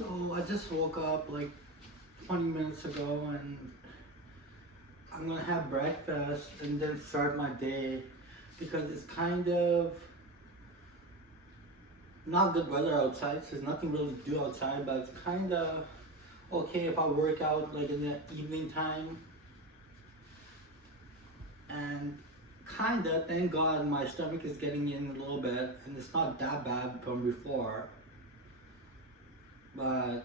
So I just woke up like 20 minutes ago and I'm gonna have breakfast and then start my day because it's kind of not good weather outside, so there's nothing really to do outside, but it's kind of okay if I work out like in the evening time. And kind of, thank God, my stomach is getting in a little bit and it's not that bad from before. But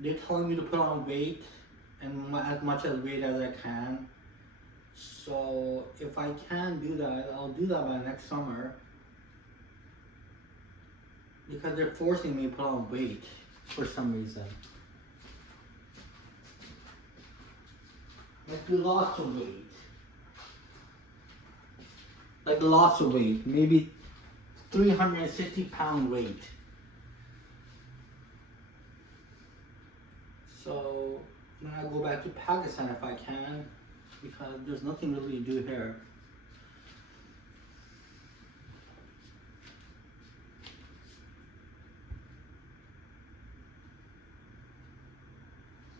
they're telling me to put on weight and as much as weight as I can. So if I can do that, I'll do that by next summer because they're forcing me to put on weight for some reason. Like lots of weight. Like lots of weight. Maybe 360-pound weight. So then I'll go back to Pakistan if I can, because there's nothing really to do here.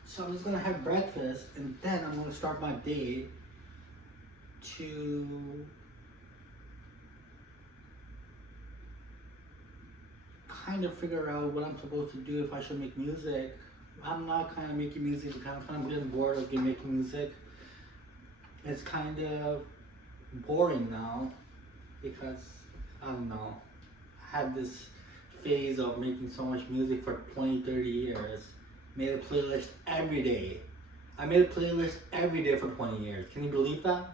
So I'm just gonna have breakfast and then I'm gonna start my day to kind of figure out what I'm supposed to do, if I should make music. I'm not kind of making music because I'm kind of getting bored of making music. It's kind of boring now because, I don't know, I had this phase of making so much music for 20, 30 years. Made a playlist every day. I made a playlist every day for 20 years. Can you believe that?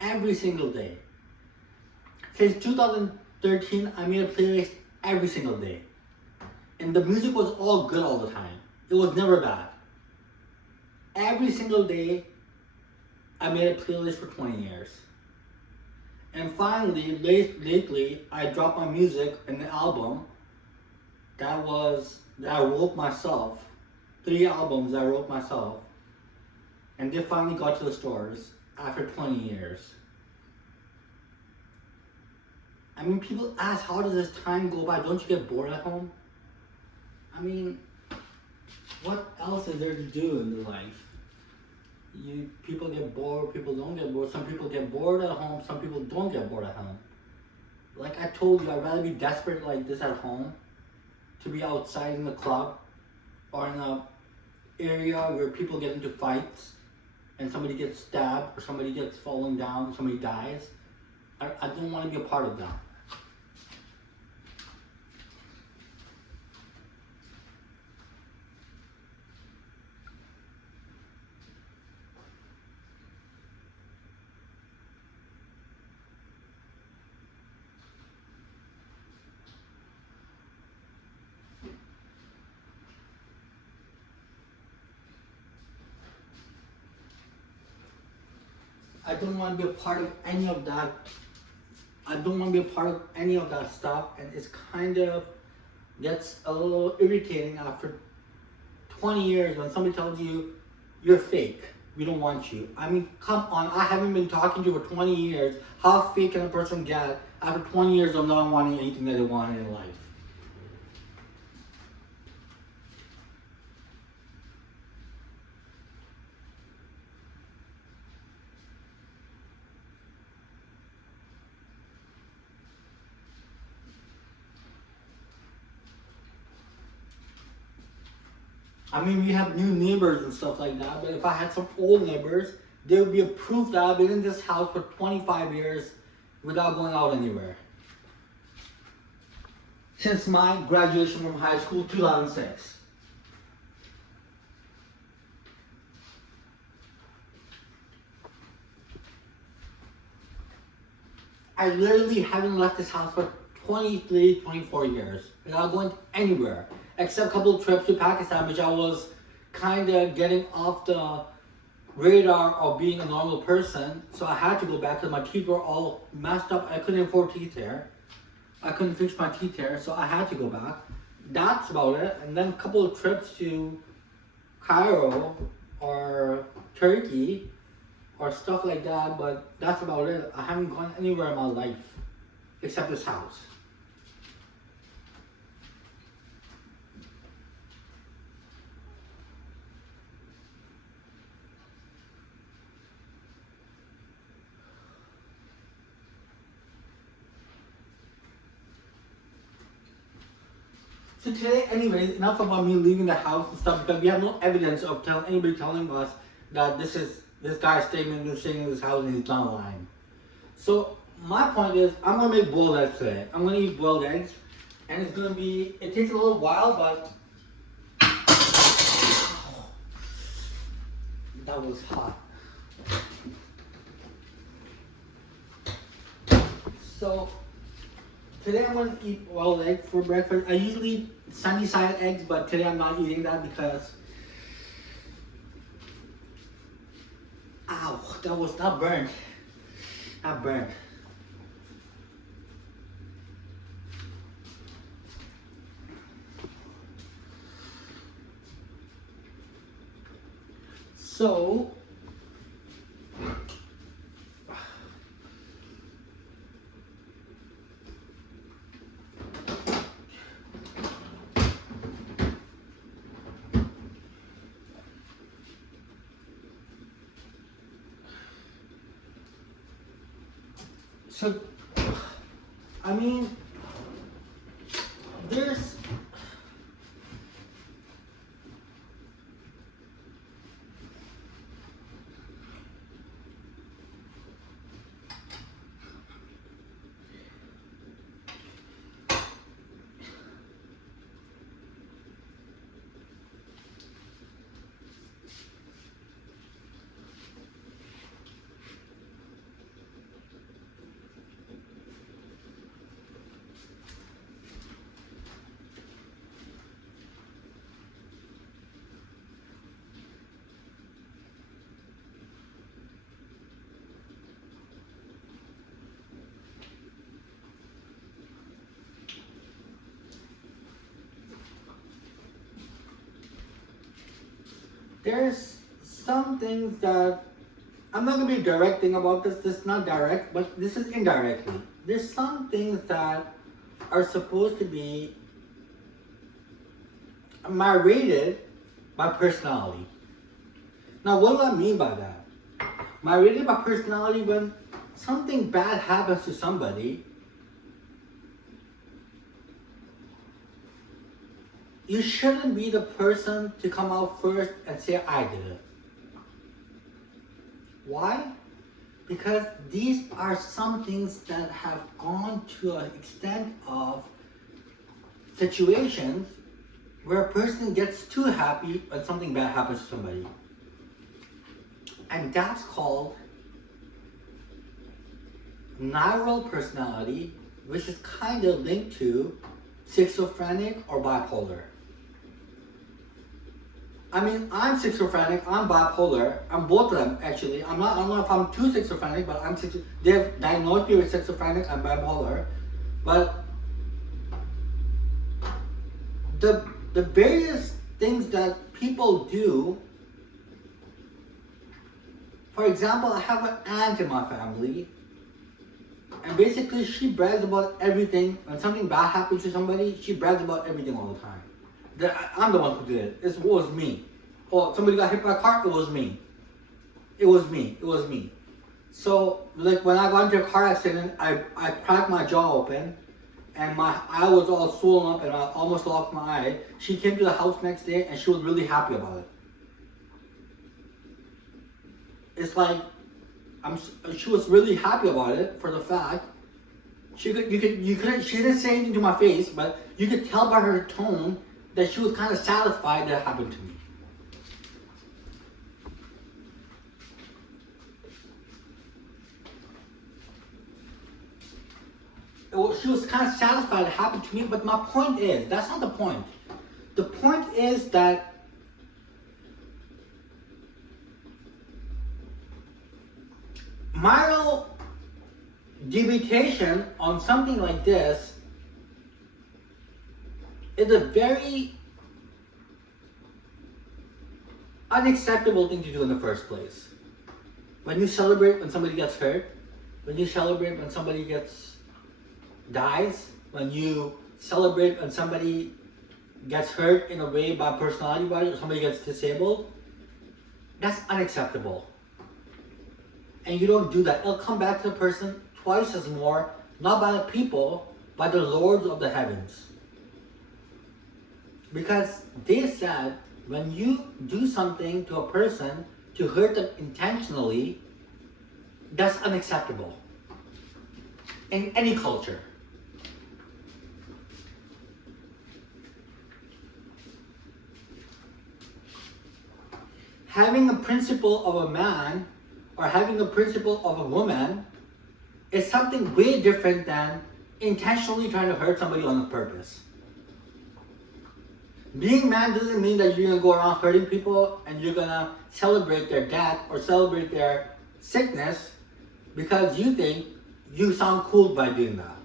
Every single day. Since 2013, I made a playlist every single day. And the music was all good all the time. It was never bad. Every single day, I made a playlist for 20 years. And finally, lately, I dropped my music in the album that I wrote myself. 3 albums I wrote myself. And they finally got to the stores after 20 years. I mean, people ask, how does this time go by? Don't you get bored at home? I mean, what else is there to do in life? People get bored, people don't get bored. Some people get bored at home, some people don't get bored at home. Like I told you, I'd rather be desperate like this at home to be outside in the club or in a area where people get into fights and somebody gets stabbed or somebody gets falling down, somebody dies. I don't want to be a part of that. I don't want to be a part of any of that. I don't want to be a part of any of that stuff, and it's kind of gets a little irritating after 20 years when somebody tells you you're fake. We don't want you. I mean, come on. I haven't been talking to you for 20 years. How fake can a person get after 20 years of not wanting anything that they want in life? I mean, we have new neighbors and stuff like that, but if I had some old neighbors, they would be a proof that I've been in this house for 25 years without going out anywhere. Since my graduation from high school, 2006. I literally haven't left this house for 23, 24 years without going anywhere, except a couple of trips to Pakistan, which I was kind of getting off the radar of being a normal person. So I had to go back because my teeth were all messed up. I couldn't afford teeth here. I couldn't fix my teeth here, so I had to go back. That's about it. And then a couple of trips to Cairo or Turkey or stuff like that, but that's about it. I haven't gone anywhere in my life except this house. So today, anyways, enough about me leaving the house and stuff because we have no evidence of anybody telling us that this guy's statement is staying in this house and he's not lying. So my point is, I'm gonna make boiled eggs today. I'm gonna eat boiled eggs, and it's gonna be. It takes a little while, but that was hot. So today I'm gonna eat boiled egg for breakfast. I usually eat sunny side eggs, but today I'm not eating that because, ow, that was not burnt. Not burnt. So I mean, there's there's some things that I'm not gonna be directing about this. This is not direct, but this is indirectly. There's some things that are supposed to be rated by personality. Now, what do I mean by that? Rated by personality, when something bad happens to somebody, you shouldn't be the person to come out first and say, I did it. Why? Because these are some things that have gone to an extent of situations where a person gets too happy when something bad happens to somebody. And that's called neural personality, which is kind of linked to schizophrenic or bipolar. I mean, I'm schizophrenic, I'm bipolar, I'm both of them actually. I don't know if I'm too schizophrenic, but they've diagnosed me with schizophrenic and bipolar. But the various things that people do, for example, I have an aunt in my family, and basically she brags about everything. When something bad happens to somebody, she brags about everything all the time. I'm the one who did it. It was me. Or somebody got hit by a car, it was me. It was me. So, like when I got into a car accident, I cracked my jaw open and my eye was all swollen up and I almost lost my eye. She came to the house next day and she was really happy about it. It's like, she was really happy about it for the fact she didn't say anything to my face, but you could tell by her tone that she was kind of satisfied that it happened to me. She was kind of satisfied it happened to me, but my point is, that's not the point. The point is that moral debatation on something like this is a very unacceptable thing to do in the first place. When you celebrate when somebody gets hurt, when you celebrate when somebody dies, when you celebrate when somebody gets hurt in a way by personality wise or somebody gets disabled, that's unacceptable. And you don't do that. It'll come back to the person twice as more, not by the people, by the lords of the heavens. Because they said when you do something to a person to hurt them intentionally, that's unacceptable in any culture. Having a principle of a man or having a principle of a woman is something way different than intentionally trying to hurt somebody on purpose. Being man doesn't mean that you're gonna go around hurting people and you're gonna celebrate their death or celebrate their sickness because you think you sound cool by doing that.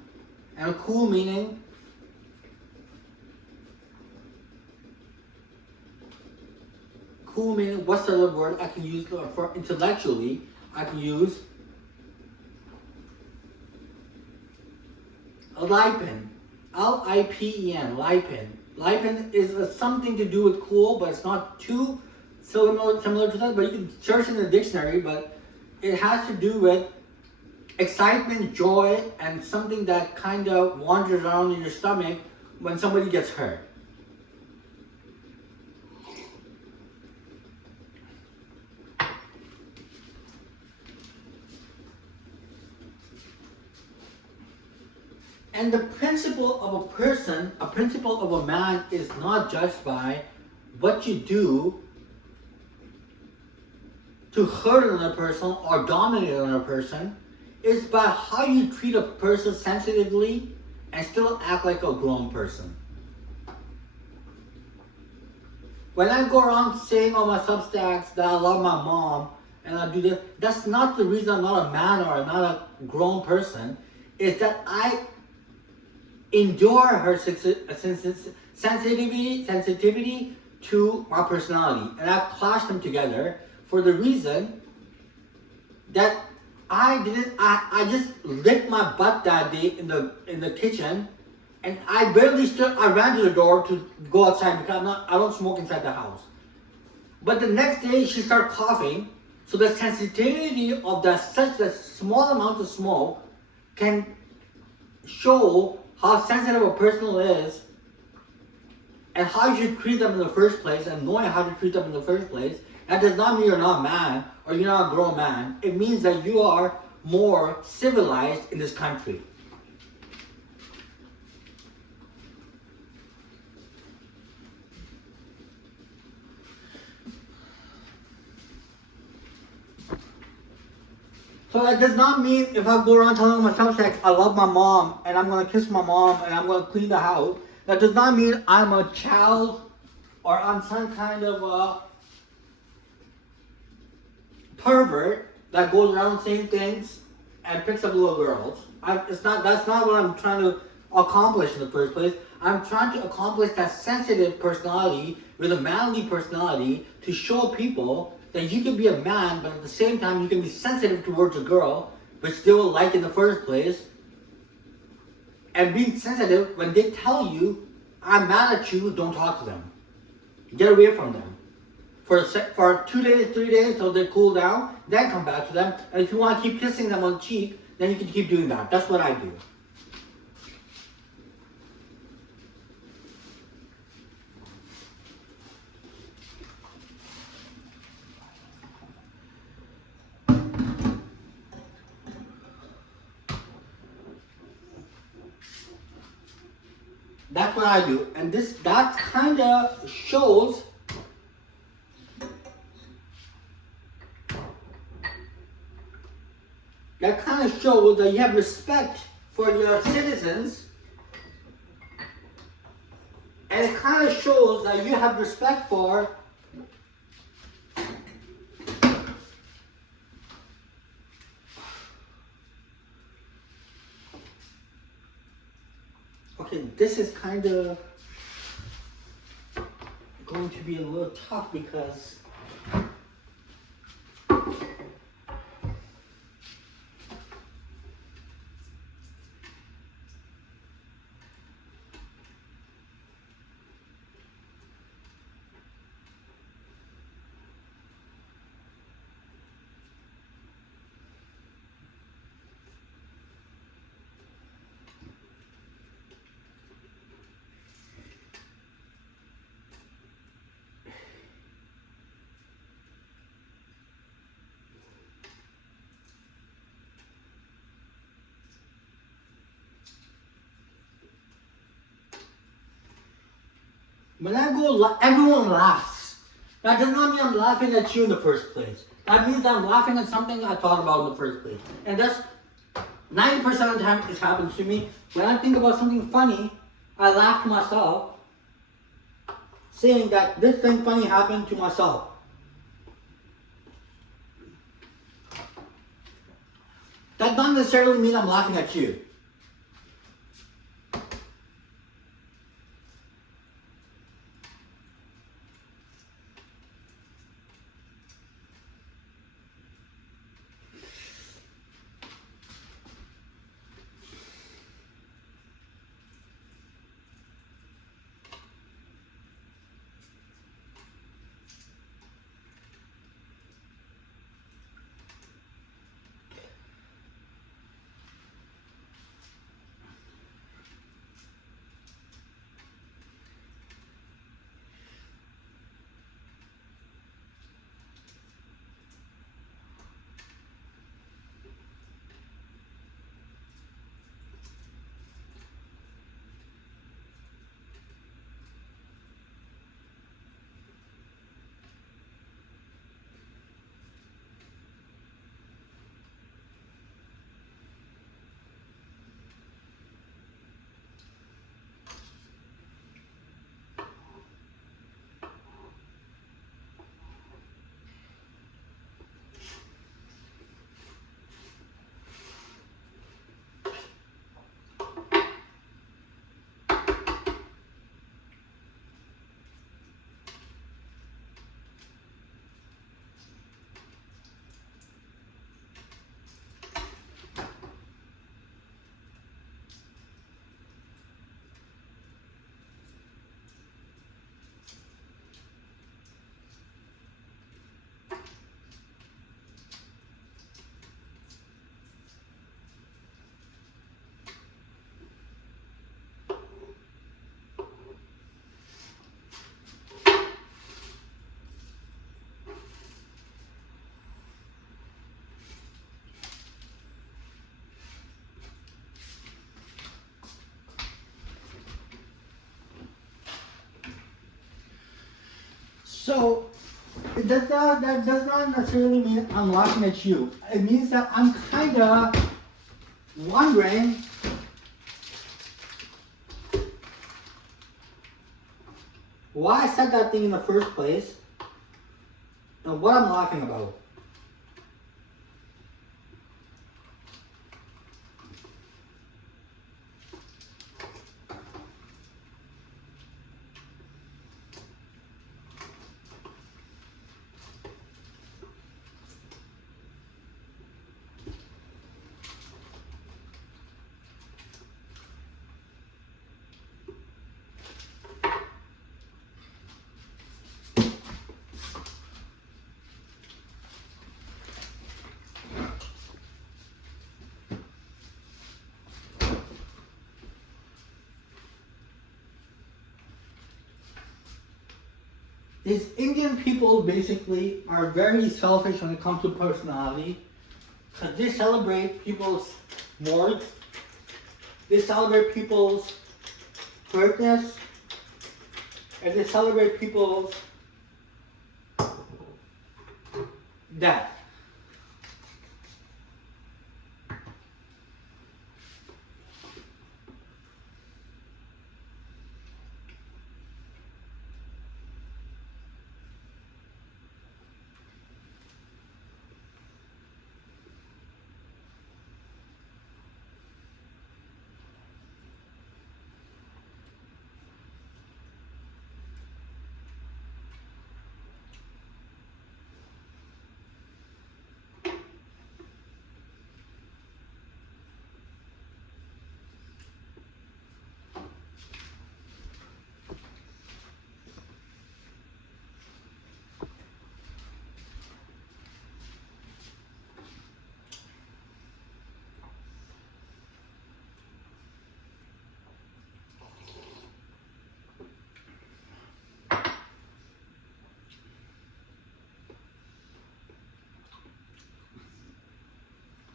And cool meaning what's the other word I can use for intellectually? I can use lipen. L-I-P-E-N, lipen. Lipen is something to do with cool, but it's not too similar to that. But you can search in the dictionary, but it has to do with excitement, joy, and something that kind of wanders around in your stomach when somebody gets hurt. And the principle of a person, a principle of a man is not judged by what you do to hurt another person or dominate another person. It's by how you treat a person sensitively and still act like a grown person. When I go around saying on my Substacks that I love my mom and I do this, that's not the reason I'm not a man or not a grown person. It's that I endure her sensitivity to my personality, and I clashed them together for the reason that I just licked my butt that day in the kitchen, and I ran to the door to go outside because I don't smoke inside the house. But the next day she started coughing, so the sensitivity of such a small amount of smoke can show how sensitive a person is and how you should treat them in the first place, and knowing how to treat them in the first place. That does not mean you're not a man or you're not a grown man. It means that you are more civilized in this country. So that does not mean if I go around telling myself like I love my mom and I'm gonna kiss my mom and I'm gonna clean the house. That does not mean I'm a child or I'm some kind of a pervert that goes around saying things and picks up little girls. That's not what I'm trying to accomplish in the first place. I'm trying to accomplish that sensitive personality with a manly personality to show people that you can be a man, but at the same time you can be sensitive towards a girl, but still like in the first place. And being sensitive when they tell you, I'm mad at you, don't talk to them. Get away from them. For 2 days, 3 days till they cool down, then come back to them. And if you want to keep kissing them on the cheek, then you can keep doing that. That's what I do. That's what I do. And that kind of shows that you have respect for your citizens, and it kind of shows that you have respect for this is kind of going to be a little tough because When I go, everyone laughs. That does not mean I'm laughing at you in the first place. That means I'm laughing at something I thought about in the first place. And that's 90% of the time it happens to me. When I think about something funny, I laugh to myself, saying that this thing funny happened to myself. That doesn't necessarily mean I'm laughing at you. So, that does not necessarily mean I'm laughing at you. It means that I'm kind of wondering why I said that thing in the first place and what I'm laughing about. These Indian people basically are very selfish when it comes to personality, because they celebrate people's morgues, they celebrate people's greatness, and they celebrate people's death.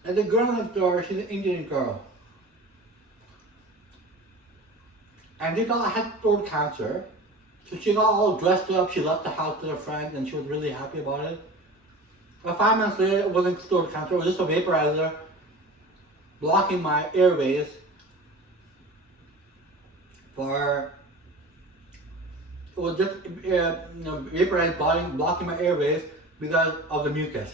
And the girl next door, she's an Indian girl. And they thought I had throat cancer. So she got all dressed up, she left the house with her friend, and she was really happy about it. But 5 minutes later, it wasn't store cancer, it was just a vaporizer blocking my airways for, it was just vaporized blocking my airways because of the mucus.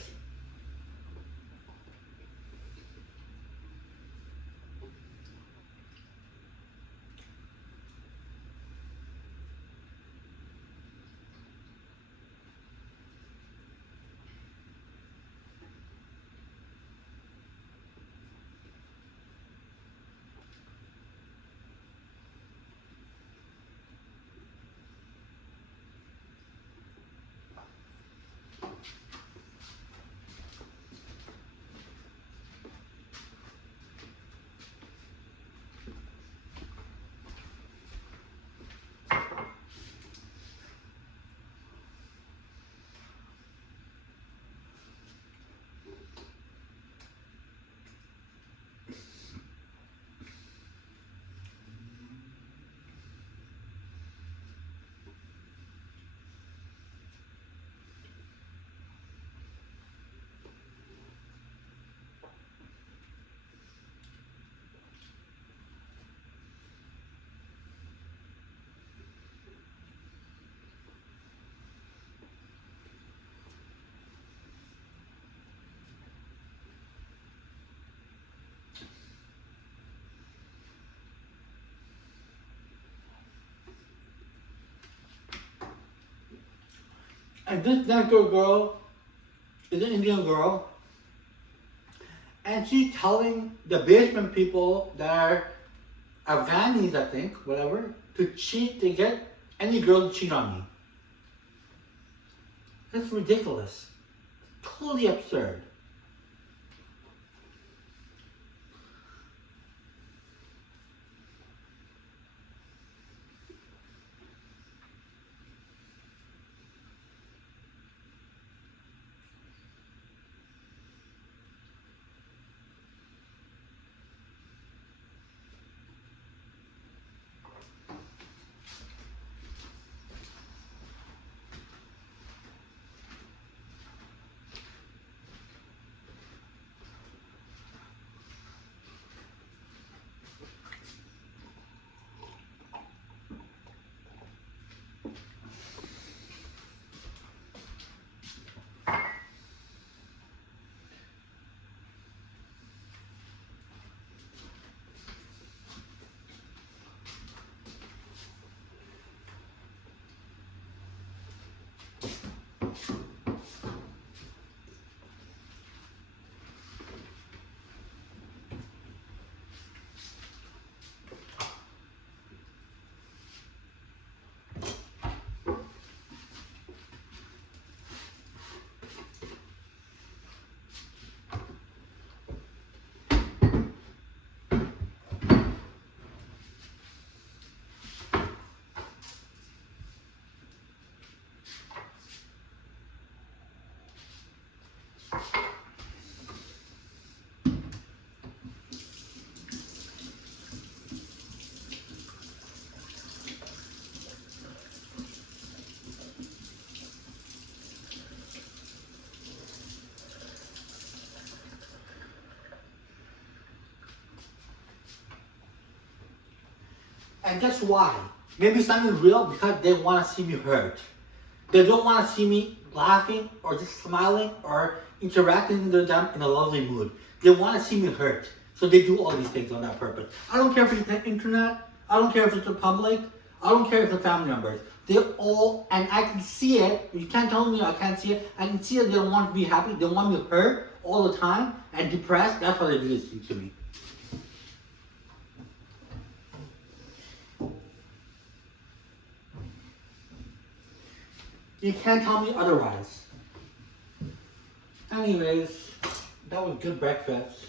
And this next door girl is an Indian girl, and she's telling the basement people that are Afghanis, I think, whatever, to cheat, to get any girl to cheat on me. That's ridiculous. Totally absurd. And guess why? Maybe something real because they want to see me hurt. They don't want to see me laughing or just smiling or interacting with them in a lovely mood. They want to see me hurt. So they do all these things on that purpose. I don't care if it's the internet. I don't care if it's the public. I don't care if it's family members. They all, and I can see it. You can't tell me I can't see it. I can see it. They don't want to be happy. They want me hurt all the time and depressed. That's why they do this thing to me. You can't tell me otherwise. Anyways, that was good breakfast.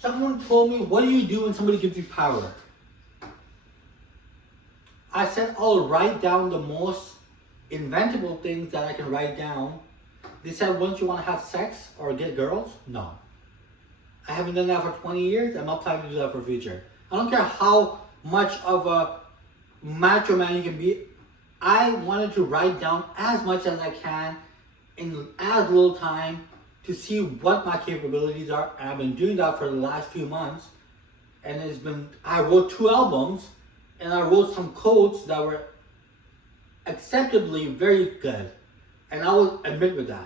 Someone told me, what do you do when somebody gives you power? I said, I'll write down the most inventable things that I can write down. They said, wouldn't you want to have sex or get girls? No. I haven't done that for 20 years. I'm not planning to do that for the future. I don't care how much of a macho man you can be. I wanted to write down as much as I can in as little time to see what my capabilities are. And I've been doing that for the last few months. And I wrote 2 albums and I wrote some quotes that were acceptably very good. And I will admit with that.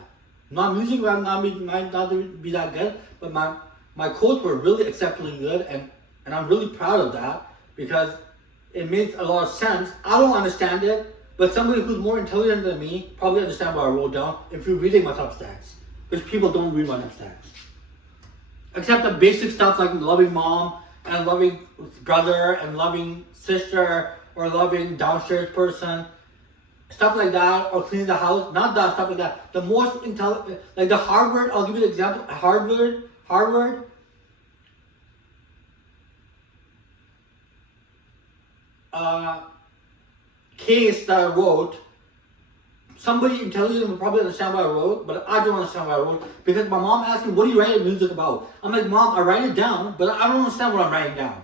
My music might not be that good, but my quotes were really acceptably good, and I'm really proud of that because it makes a lot of sense. I don't understand it, but somebody who's more intelligent than me probably understand what I wrote down if you're reading my Substacks, which people don't read my Substacks. Except the basic stuff like loving mom and loving brother and loving sister or loving downstairs person. Stuff like that, or cleaning the house, not that stuff like that. The most intelligent, like the Harvard, I'll give you an example. Harvard case that I wrote, somebody intelligent will probably understand what I wrote, but I don't understand what I wrote because my mom asked me, what do you write music about? I'm like, Mom, I write it down, but I don't understand what I'm writing down.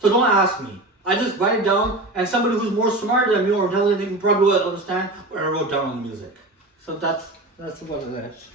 So don't ask me. I just write it down, and somebody who's more smarter than me or intelligent than me probably will understand what I wrote down on the music. So that's what it is.